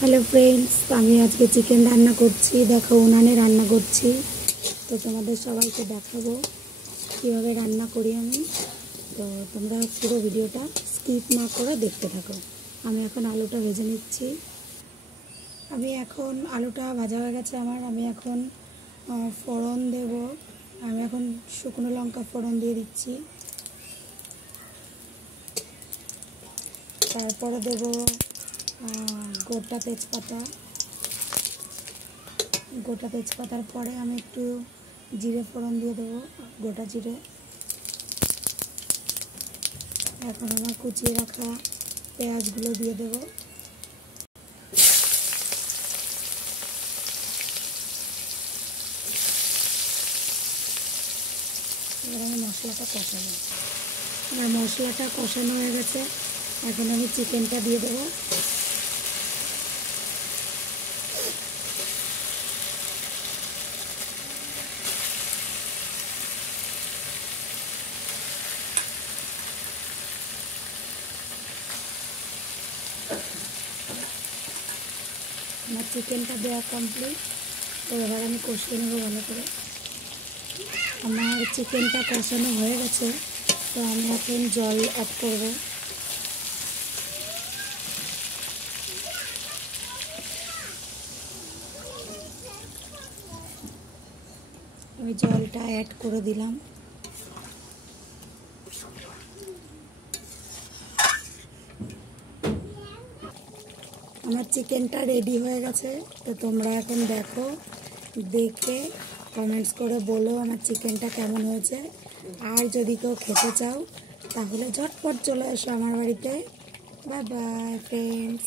Hello friends, আমি আজকে chicken রান্না করছি। দেখো উনানে রান্না করছি, তো তোমাদের সবাইকে দেখাবো কিভাবে রান্না করি আমি। তো তোমরা পুরো ভিডিওটা স্কিপ না করে দেখতে থাকো। আমি এখন আলুটা ভেজে নিচ্ছি। আমি এখন আলুটা ভাজা হয়ে গেছে আমার। আমি এখন ফোড়ন দেব। আমি এখন শুকনো লঙ্কা ফোড়ন দিয়ে দিচ্ছি। তারপরে দেব গোটা তেজপাতা। গোটা তেজপাতার পরে আমি একটু জিরে ফোড়ন দিয়ে দেবো, গোটা জিরে। এখন আমার কুচিয়ে রাখা পেঁয়াজগুলো দিয়ে দেবো। এবার আমি মশলাটা কষাবো। আমার মশলাটা কষানো হয়ে গেছে, এখন আমি চিকেনটা দিয়ে দেবো। আমার চিকেনটা দেওয়া কমপ্লিট। তো এবার আমি কষিয়ে নেবো ভালো করে। আমার চিকেনটা কষানো হয়ে গেছে, তো আমি এখন জল অ্যাড করব। আমি জলটা অ্যাড করে দিলাম। আমার চিকেনটা রেডি হয়ে গেছে। তো তোমরা এখন দেখো, দেখে কমেন্টস করে বলো আমার চিকেনটা কেমন হয়েছে। আর যদি কেউ খেতে চাও তাহলে ঝটপট চলে এসো আমার বাড়িতে। Bye bye friends.